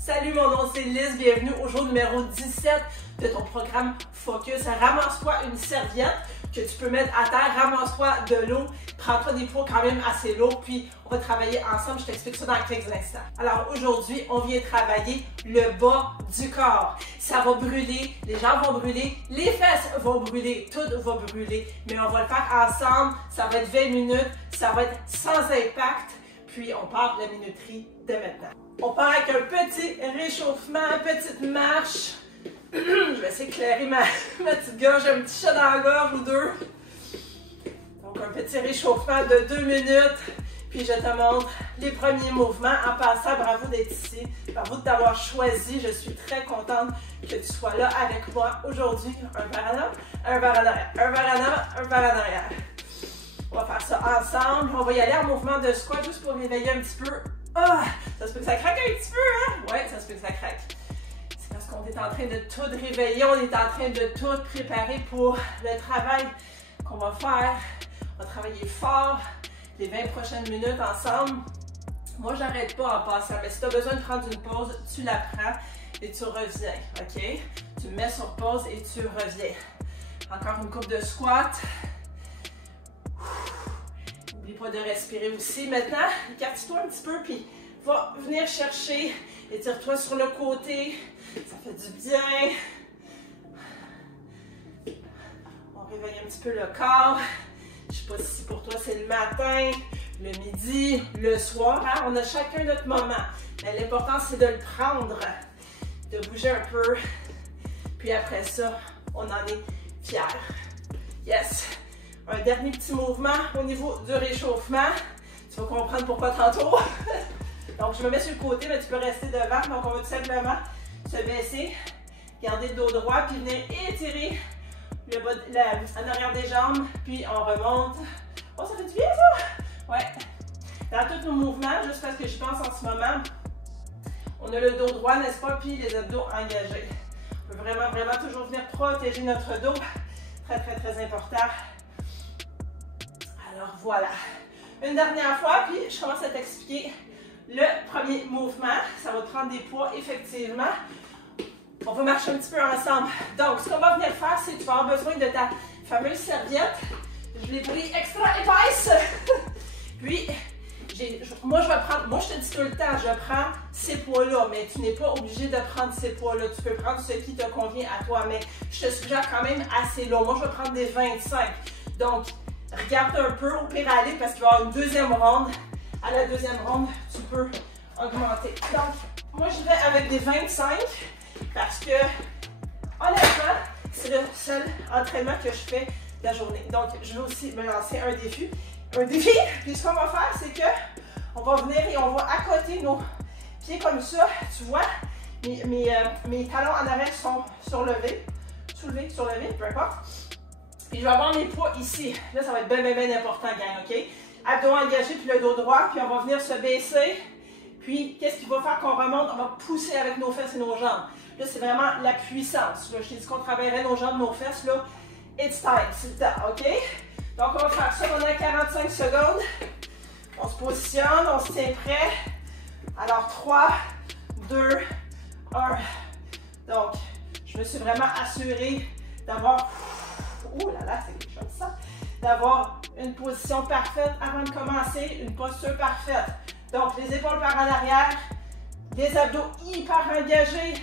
Salut, mon nom c'est Liz, bienvenue au jour numéro 17 de ton programme Focus. Ramasse-toi une serviette que tu peux mettre à terre, ramasse-toi de l'eau, prends-toi des poids quand même assez lourds, puis on va travailler ensemble, je t'explique ça dans quelques instants. Alors aujourd'hui, on vient travailler le bas du corps. Ça va brûler, les jambes vont brûler, les fesses vont brûler, tout va brûler, mais on va le faire ensemble, ça va être 20 minutes, ça va être sans impact, puis on part de la minuterie de maintenant. On part avec un petit réchauffement, petite marche. Je vais essayer d'éclairer ma petite gorge, un petit chat dans la gorge ou deux. Donc un petit réchauffement de 2 minutes. Puis je te montre les premiers mouvements. En passant, bravo d'être ici. Bravo de t'avoir choisi. Je suis très contente que tu sois là avec moi aujourd'hui. Un vers en avant, un vers en arrière, un vers en avant, un vers en arrière. On va faire ça ensemble. On va y aller en mouvement de squat juste pour réveiller un petit peu. Ah, ça se peut que ça craque un petit peu, hein? Ouais, ça se peut que ça craque. C'est parce qu'on est en train de tout réveiller, on est en train de tout préparer pour le travail qu'on va faire. On va travailler fort les 20 prochaines minutes ensemble. Moi, j'arrête pas en passant, mais si tu as besoin de prendre une pause, tu la prends et tu reviens, ok? Tu me mets sur pause et tu reviens. Encore une coupe de squat. N'oublie pas de respirer aussi. Maintenant, écarte-toi un petit peu, puis va venir chercher. Étire-toi sur le côté. Ça fait du bien. On réveille un petit peu le corps. Je ne sais pas si pour toi c'est le matin, le midi, le soir. Hein? On a chacun notre moment. Mais l'important, c'est de le prendre, de bouger un peu. Puis après ça, on en est fiers. Yes! Un dernier petit mouvement au niveau du réchauffement. Tu vas comprendre pourquoi tantôt. Donc, je me mets sur le côté, mais tu peux rester devant. Donc, on va tout simplement se baisser, garder le dos droit, puis venir étirer le bas en arrière des jambes, puis on remonte. Oh, ça fait du bien, ça! Ouais. Dans tous nos mouvements, juste parce que j'y pense en ce moment, on a le dos droit, n'est-ce pas? Puis les abdos engagés. On peut vraiment, vraiment toujours venir protéger notre dos. Très, très, très important. Alors voilà, une dernière fois, puis je commence à t'expliquer le premier mouvement. Ça va te prendre des poids, effectivement. On va marcher un petit peu ensemble. Donc, ce qu'on va venir faire, c'est que tu vas avoir besoin de ta fameuse serviette. Je l'ai pris extra épaisse. Puis, moi, je te dis tout le temps, je prends ces poids-là, mais tu n'es pas obligé de prendre ces poids-là. Tu peux prendre ce qui te convient à toi, mais je te suggère quand même assez lourd. Moi, je vais prendre des 25. Donc, regarde un peu, au pire aller, parce qu'il va y avoir une deuxième ronde. À la deuxième ronde, tu peux augmenter. Donc, moi, je vais avec des 25 parce que, honnêtement, c'est le seul entraînement que je fais de la journée. Donc, je vais aussi me lancer un défi. Puis, ce qu'on va faire, c'est que on va venir et on va accoter nos pieds comme ça. Tu vois, mes talons en arrière sont surlevés. Surlevés, peu importe. Puis je vais avoir mes poids ici. Là, ça va être bien, bien, bien important, gang, OK? Abdos engagés, puis le dos droit. Puis on va venir se baisser. Puis, qu'est-ce qui va faire qu'on remonte? On va pousser avec nos fesses et nos jambes. Là, c'est vraiment la puissance. Là, je t'ai dit qu'on travaillerait nos jambes, nos fesses. Là, it's time, c'est le temps, OK? Donc, on va faire ça pendant 45 secondes. On se positionne, on se tient prêt. Alors, 3, 2, 1. Donc, je me suis vraiment assurée d'avoir... Ouh là là, c'est quelque chose ça! D'avoir une position parfaite avant de commencer, une posture parfaite. Donc, les épaules par en arrière, les abdos hyper engagés,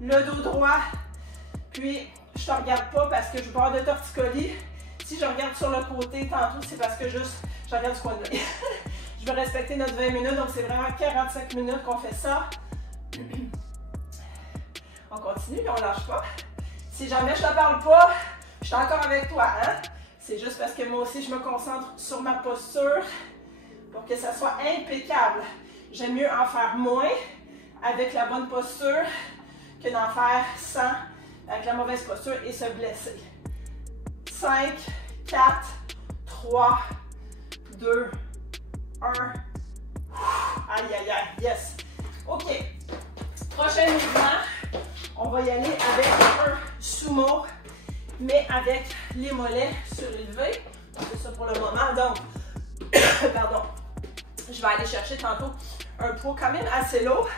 le dos droit. Puis, je ne te regarde pas parce que je veux pas avoir de torticolis. Si je regarde sur le côté tantôt, c'est parce que juste, je regarde du coin de l'œil. Je veux respecter notre 20 minutes, donc c'est vraiment 45 minutes qu'on fait ça. On continue, on ne lâche pas. Si jamais je ne te parle pas, je suis encore avec toi, hein? C'est juste parce que moi aussi, je me concentre sur ma posture pour que ça soit impeccable. J'aime mieux en faire moins avec la bonne posture que d'en faire sans avec la mauvaise posture et se blesser. 5, 4, 3, 2, 1. Aïe, aïe, aïe, yes. OK. Prochain mouvement, on va y aller avec un sumo, mais avec les mollets surélevés. C'est ça pour le moment. Donc, pardon, je vais aller chercher tantôt un poids quand même assez lourd.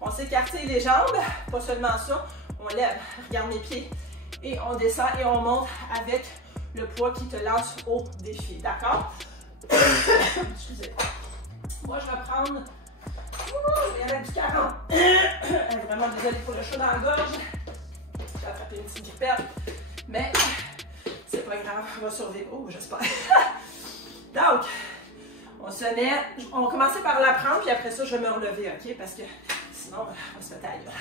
On s'écarte les jambes, pas seulement ça, on lève, regarde mes pieds, et on descend et on monte avec le poids qui te lance au défi, d'accord? Excusez. Moi, je vais prendre, il y en a du 40. Vraiment désolée pour le chaud dans la gorge. J'ai attrapé une petite grippette, mais c'est pas grave, on va survivre. Oh, j'espère. Donc, on va commencer par la prendre, puis après ça, je vais me relever, ok? Parce que sinon, on va se péter la gueule.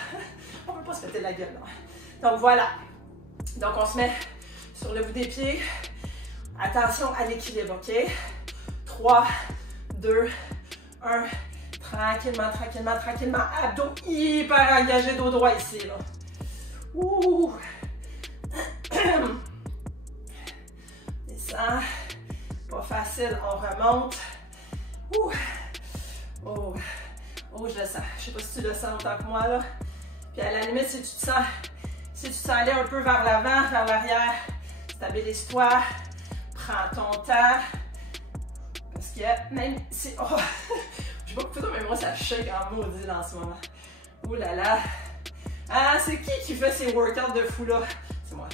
On ne peut pas se péter la gueule, non. Donc, voilà. Donc, on se met sur le bout des pieds. Attention à l'équilibre, ok? 3, 2, 1. Tranquillement, tranquillement, tranquillement. Abdos hyper engagés, dos droit ici, là. Ouh! Descend. Pas facile, on remonte. Ouh! Oh! Oh, je le sens. Je sais pas si tu le sens autant que moi, là. Puis à la limite, si tu te sens aller un peu vers l'avant, vers l'arrière, stabilise-toi. Prends ton temps. Parce que même si... Oh! Je sais pas pourquoi, mais moi, ça shake en maudit en ce moment. Ouh là là! Ah, c'est qui fait ces workouts de fou, là? C'est moi.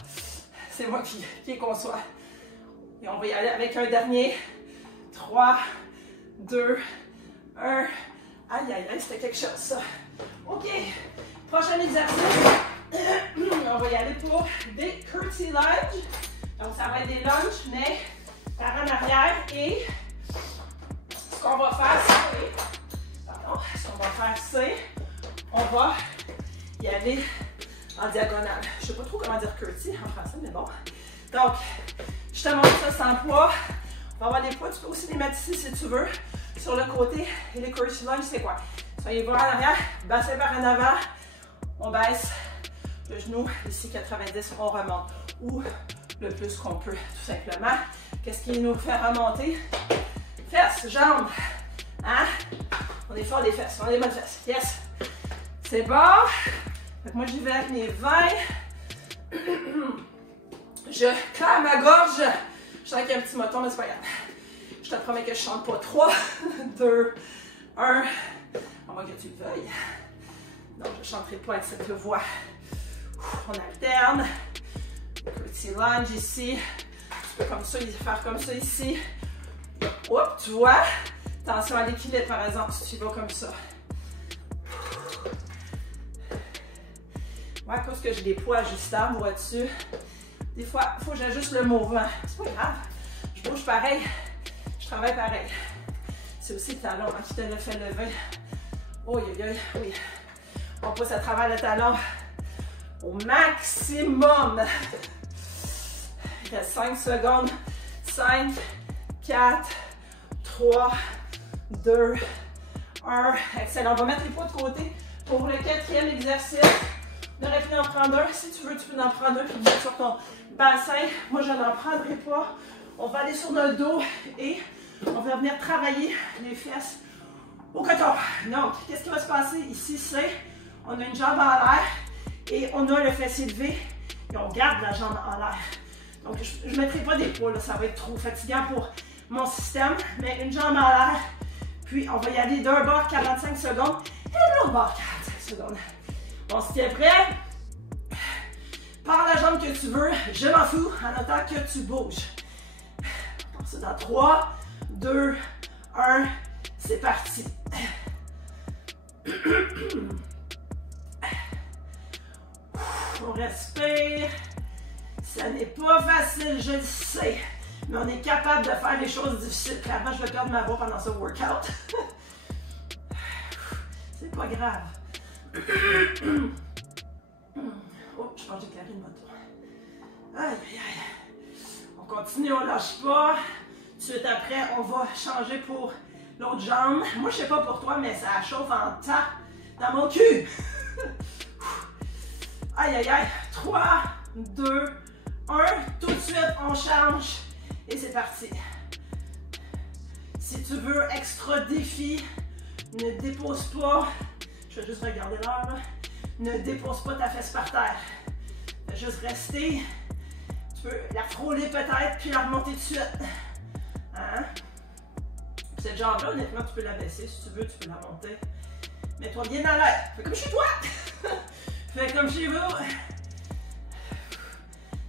C'est moi qui les conçois. Et on va y aller avec un dernier. 3, 2, 1. Aïe, aïe, aïe, c'était quelque chose, ça. OK. Prochain exercice. On va y aller pour des curtsy lunges. Donc, ça va être des lunges, mais par en arrière. Et ce qu'on va faire, c'est... On va y aller en diagonale. Je sais pas trop comment dire curtsy en français, mais bon. Donc, je te montre ça sans poids. On va avoir des poids, tu peux aussi les mettre ici si tu veux, sur le côté. Et les curtsy lunges, c'est quoi? Soyez bras en arrière, bassin par en avant. On baisse le genou, ici 90, on remonte. Ou le plus qu'on peut, tout simplement. Qu'est-ce qui nous fait remonter? Fesses, jambes. Hein? On est fort les fesses, on a des bonnes fesses. Yes! C'est bon. Donc moi, j'y vais avec mes 20. Je claire ma gorge. Je sens qu'il y a un petit moton, mais c'est pas grave. Je te promets que je chante pas. 3, 2, 1. À moins que tu le veuilles. Non, je ne chanterai pas avec cette voix. On alterne. Curtsy lunge ici. Tu peux comme ça, faire comme ça ici. Hop, tu vois. Attention à l'équilibre, par exemple, si tu vas comme ça. Moi, à cause que j'ai des poids ajustables, vois-tu, des fois, il faut que j'ajuste le mouvement. C'est pas grave. Je bouge pareil. Je travaille pareil. C'est aussi le talon qui te le fait lever. Oh, oui. On pousse à travers le talon au maximum. Il reste 5 secondes. 5, 4, 3, 2, 1. Excellent. On va mettre les poids de côté pour le 4e exercice. On aurait pu en prendre un. Si tu veux, tu peux en prendre un puis le mettre sur ton bassin. Moi, je n'en prendrai pas. On va aller sur notre dos et on va venir travailler les fesses au coton. Donc, qu'est-ce qui va se passer ici? C'est, on a une jambe en l'air et on a le fessier levé et on garde la jambe en l'air. Donc, je ne mettrai pas des poids, là, ça va être trop fatigant pour mon système, mais une jambe en l'air, puis on va y aller d'un bord 45 secondes et de l'autre bord 45 secondes. On se tient prêt? Par la jambe que tu veux, je m'en fous, en attendant que tu bouges. On se dans 3, 2, 1, c'est parti. On respire. Ça n'est pas facile, je le sais. Mais on est capable de faire les choses difficiles. Clairement, je vais perdre ma voix pendant ce workout. C'est pas grave. Oh, je pense que j'ai éclairé le moto. Aïe, aïe, aïe. On continue, on lâche pas. Tout de suite après, on va changer pour l'autre jambe. Moi, je sais pas pour toi, mais ça chauffe en tas dans mon cul. Aïe, aïe, aïe. 3, 2, 1. Tout de suite, on change. Et c'est parti. Si tu veux extra défi, ne dépose pas. Je vais juste regarder l'heure, là. Ne dépose pas ta fesse par terre. Juste rester. Tu peux la frôler peut-être, puis la remonter tout de suite. Hein? Cette jambe-là, honnêtement, tu peux la baisser. Si tu veux, tu peux la monter. Mets-toi bien à l'aise. Fais comme chez toi. Fais comme chez vous.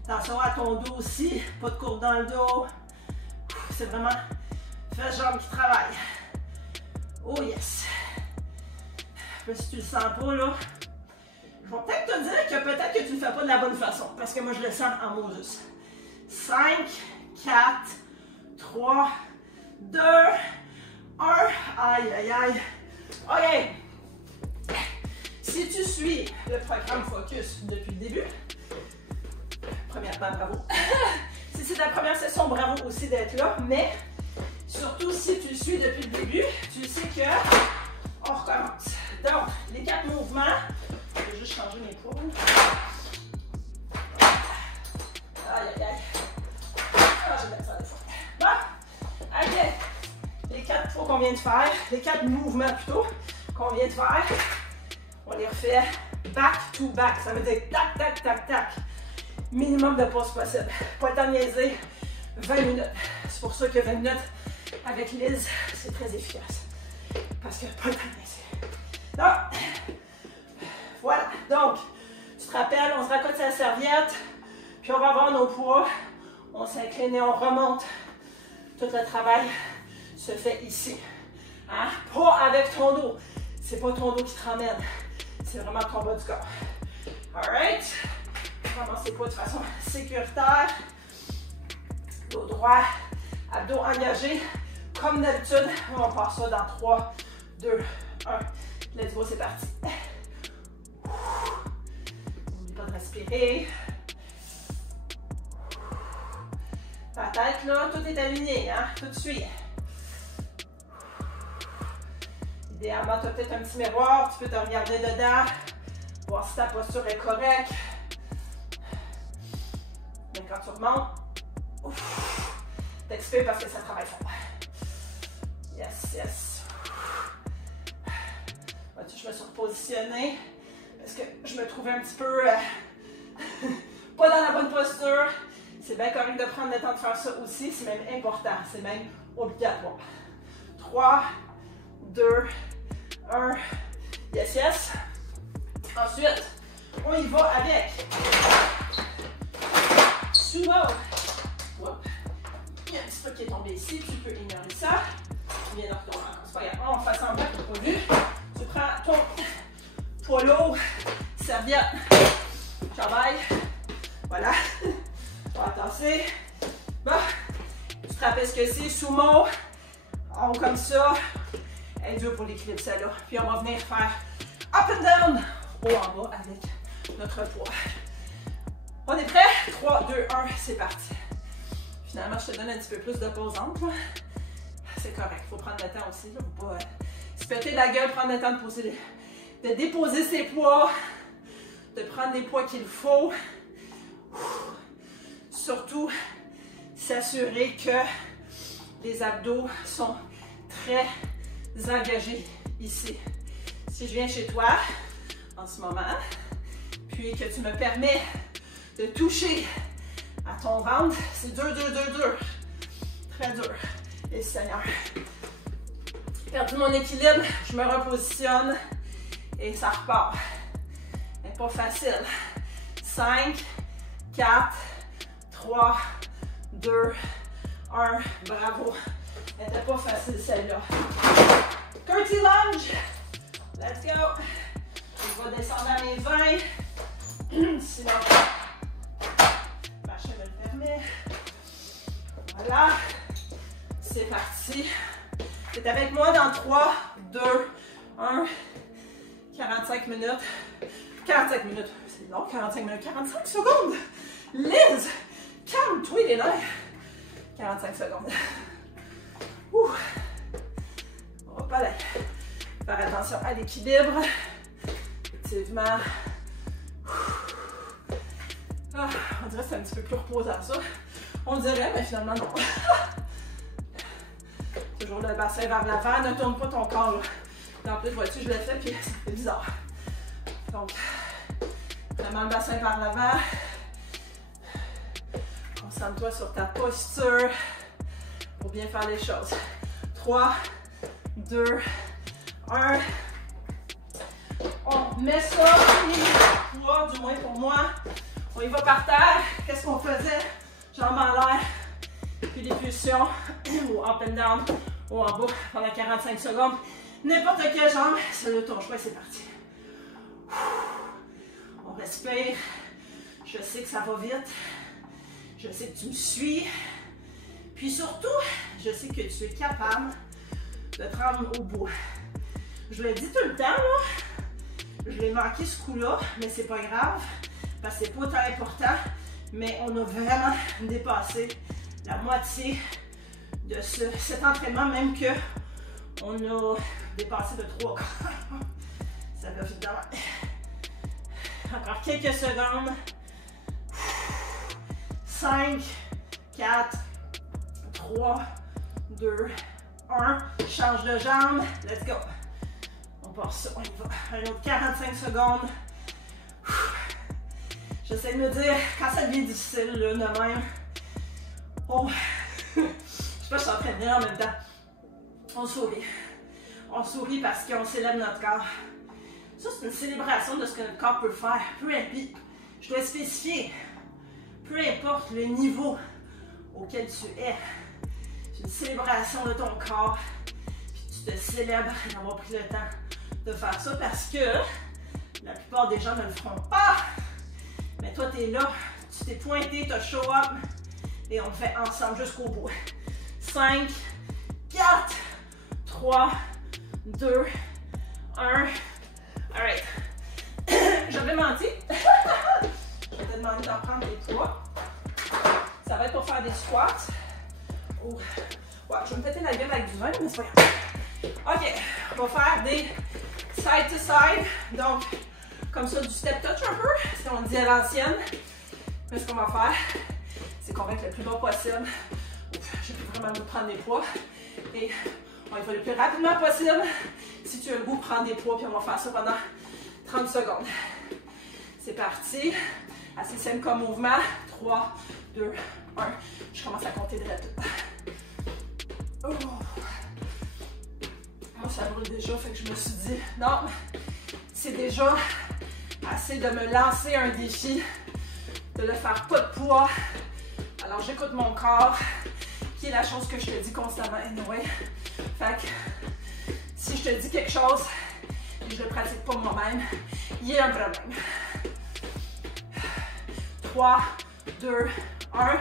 Attention à ton dos aussi. Pas de courbe dans le dos. C'est vraiment fesse jambes qui travaille. Oh yes. Mais si tu le sens pas, là, je vais peut-être te dire que peut-être que tu ne le fais pas de la bonne façon. Parce que moi, je le sens en Moses. 5, 4, 3, 2, 1. Aïe, aïe, aïe. OK. Si tu suis le programme Focus depuis le début, premièrement, bravo. Si c'est ta première session, bravo aussi d'être là. Mais surtout, si tu le suis depuis le début, tu sais que on recommence. Donc, les 4 mouvements. Je vais juste changer mes paumes. Aïe, aïe, aïe. Ah, je vais mettre ça des fois. Bon, OK. Les 4 fois qu'on vient de faire, les 4 mouvements plutôt qu'on vient de faire, on les refait back to back. Ça veut dire tac, tac, tac, tac. Minimum de pauses possible. Pas le temps de niaiser. 20 minutes. C'est pour ça que 20 minutes avec Liz, c'est très efficace. Parce qu'il n'y a pas le temps de niaiser. Donc, voilà. Donc, tu te rappelles, on se raconte sa serviette, puis on va avoir nos poids. On s'incline et on remonte. Tout le travail se fait ici. Hein? Pas avec ton dos. C'est pas ton dos qui te ramène. C'est vraiment ton bas du corps. Alright? Commencez pas de façon sécuritaire. Dos droit, abdos engagés. Comme d'habitude, on part ça dans 3, 2, 1. Let's go, c'est parti. N'oublie pas de respirer. Ta tête, là, tout est aligné, hein? Tout suit. Idéalement, tu as peut-être un petit miroir, tu peux te regarder dedans, voir si ta posture est correcte. Mais quand tu remontes, t'expires parce que ça travaille fort. Yes, yes. Vois-tu, je me suis repositionnée parce que je me trouvais un petit peu pas dans la bonne posture. C'est bien correct de prendre le temps de faire ça aussi. C'est même important. C'est même obligatoire. 3, 2, 1. Yes, yes. Ensuite, on y va avec sumo. Il y a un petit peu qui est tombé ici. Tu peux ignorer ça. Bien retourner. C'est pas grave. On fait semblant que tu n'as pas vu. Tu prends ton poids lourd, serviette, travail. Voilà. On va tasser. Bon. Tu te rappelles ce que c'est. Sumo. En haut comme ça. Elle est dure pour l'équilibre, celle-là. Puis on va venir faire up and down. Haut en bas avec notre poids. On est prêt? 3, 2, 1. C'est parti. Finalement, je te donne un petit peu plus de pause entre. C'est correct. Il faut prendre le temps aussi. Il ne faut pas se péter la gueule, prendre le temps de déposer ses poids, de prendre les poids qu'il faut. Surtout, s'assurer que les abdos sont très engagés ici. Si je viens chez toi en ce moment, puis que tu me permets de toucher à ton ventre, c'est dur, dur, dur, dur. Très dur. Et Seigneur. Perdu mon équilibre, je me repositionne et ça repart. Mais pas facile. 5, 4, 3, 2, 1. Bravo. Elle n'était pas facile celle-là. Curtsy lunge. Let's go. Je vais descendre à mes 20. Sinon, ma chaîne me le permet. Voilà. C'est parti. C'est avec moi dans 3, 2, 1. 45 minutes. 45 minutes. C'est long, 45 minutes. 45 secondes. Liz, calme-toi les nerfs. 45 secondes. Ouh. On va pas aller. Faire attention à l'équilibre. Effectivement. Ah, on dirait que c'est un petit peu plus reposant ça. On dirait, mais finalement non. Toujours le bassin vers l'avant. Ne tourne pas ton corps. Là. En plus, vois-tu, je l'ai fait puis c'est bizarre. Donc, vraiment le bassin vers l'avant. Concentre-toi sur ta posture pour bien faire les choses. 3, 2, 1. On met ça, poids, du moins pour moi. On y va par terre. Qu'est-ce qu'on faisait? Jambes en l'air, puis des pulsions, ou up and down, ou en bas pendant 45 secondes. N'importe quelle jambe, c'est de ton choix, c'est parti. On respire. Je sais que ça va vite. Je sais que tu me suis. Puis surtout, je sais que tu es capable de te rendre au bout. Je le dis tout le temps, là. Je l'ai manqué ce coup-là, mais c'est pas grave, parce que c'est pas tant important. Mais on a vraiment dépassé la moitié de cet entraînement, même que on a dépassé de 3 quarts. Ça va vite. Encore quelques secondes. 5, 4, 3, 2, 1. Change de jambe. Let's go. On part ça, on y va. Un autre 45 secondes. J'essaie de me dire, quand ça devient difficile, là, de même, oh, je sais pas, je suis en train de rire en même temps. On sourit. On sourit parce qu'on célèbre notre corps. Ça, c'est une célébration de ce que notre corps peut faire. Peu importe, je dois spécifier, peu importe le niveau auquel tu es, c'est une célébration de ton corps. Puis tu te célèbres d'avoir pris le temps de faire ça parce que la plupart des gens ne le feront pas. Mais toi, tu es là, tu t'es pointé, tu as show up et on le fait ensemble jusqu'au bout. 5, 4, 3, 2, 1. Alright. J'avais menti. Je vais te demander d'en prendre des poids. Ça va être pour faire des squats. Oh. Ouais, je vais me péter la gueule avec du vin, mais c'est pas grave. Ok, on va faire des side to side. Donc, comme ça, du step touch un peu, si on dit à l'ancienne. Mais ce qu'on va faire, c'est qu'on va être le plus bas possible. J'ai plus vraiment le goût de prendre des poids. Et on va y aller le plus rapidement possible. Si tu as le goût, prends des poids, puis on va faire ça pendant 30 secondes. C'est parti. Assez simple comme mouvement. 3, 2, 1. Je commence à compter de la toute. Oh. Moi, ça brûle déjà, fait que je me suis dit, non, c'est déjà assez de me lancer un défi, de le faire pas de poids. Alors, j'écoute mon corps, qui est la chose que je te dis constamment. Anyway. Fait que, si je te dis quelque chose et je le pratique pas moi-même, il y a un problème. 3, 2, 1.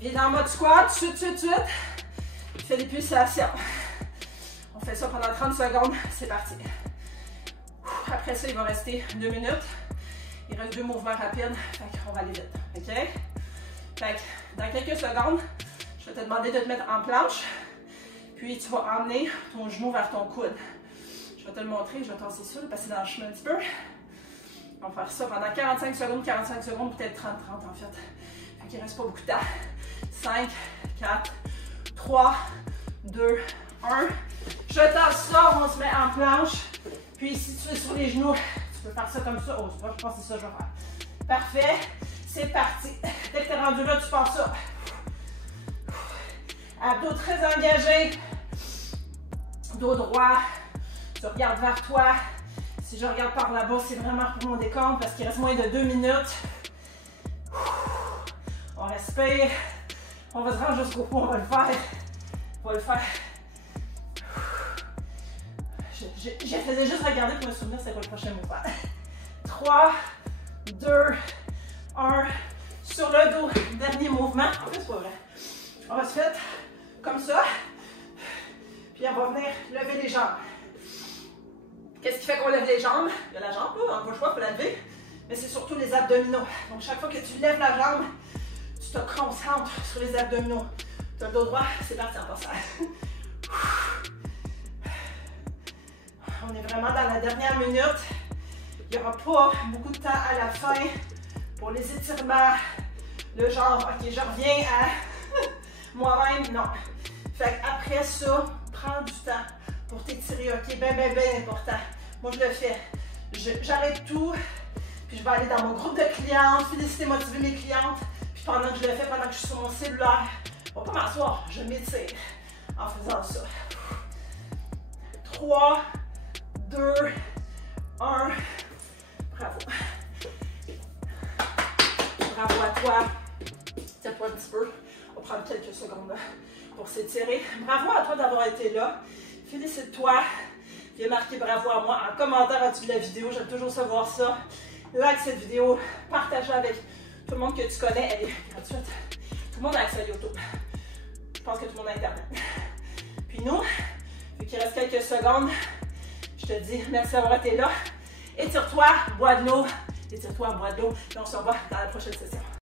Viens dans le mode squat, tout de suite. Fais des pulsations. On fait ça pendant 30 secondes. C'est parti. Après ça, il va rester 2 minutes. Il reste 2 mouvements rapides. Fait qu'on va aller vite. OK? Fait que dans quelques secondes, je vais te demander de te mettre en planche. Puis tu vas emmener ton genou vers ton coude. Je vais te le montrer. Je vais tasser ça, passer dans le chemin un petit peu. On va faire ça pendant 45 secondes, peut-être 30 en fait. Fait qu'il ne reste pas beaucoup de temps. 5, 4, 3, 2, 1. Je tasse ça, on se met en planche. Puis si tu es sur les genoux, tu peux faire ça comme ça. Oh, je pense que c'est ça que je vais faire. Parfait, c'est parti. Dès que tu es rendu là, tu pars ça. Abdos très engagés. Dos droit. Tu regardes vers toi. Si je regarde par là-bas, c'est vraiment pour mon décompte parce qu'il reste moins de 2 minutes. On respire. On va se rendre jusqu'au bout, on va le faire. On va le faire. Je faisais juste regarder pour me souvenir c'est quoi le prochain mouvement. 3, 2, 1. Sur le dos, dernier mouvement. En fait, c'est pas vrai. On va se faire comme ça. Puis on va venir lever les jambes. Qu'est-ce qui fait qu'on lève les jambes? Il y a la jambe, là, on n'a pas le choix, il faut la lever. Mais c'est surtout les abdominaux. Donc chaque fois que tu lèves la jambe, tu te concentres sur les abdominaux. Tu as le dos droit, c'est parti en passant. On est vraiment dans la dernière minute. Il n'y aura pas beaucoup de temps à la fin pour les étirements. Le genre, ok, je reviens à moi-même. Non. Fait qu'après ça, prends du temps pour t'étirer. Ok, bien important. Moi, je le fais. J'arrête tout. Puis je vais aller dans mon groupe de clientes, féliciter, motiver mes clientes. Puis pendant que je le fais, pendant que je suis sur mon cellulaire, je ne vais pas m'asseoir, je m'étire en faisant ça. 3, 2, 1. Bravo. Bravo à toi. Tiens-toi un petit peu. On va prendre quelques secondes pour s'étirer. Bravo à toi d'avoir été là. Félicite-toi. Viens marquer bravo à moi en commentaire en dessous de la vidéo. J'aime toujours savoir ça. Like cette vidéo. Partage-la avec tout le monde que tu connais. Elle est gratuite. Tout le monde a accès à YouTube. Je pense que tout le monde a Internet. Puis nous, vu qu'il reste quelques secondes, je te dis merci d'avoir été là. Étire-toi, bois de l'eau. Étire-toi, bois de l'eau. Et on se revoit dans la prochaine session.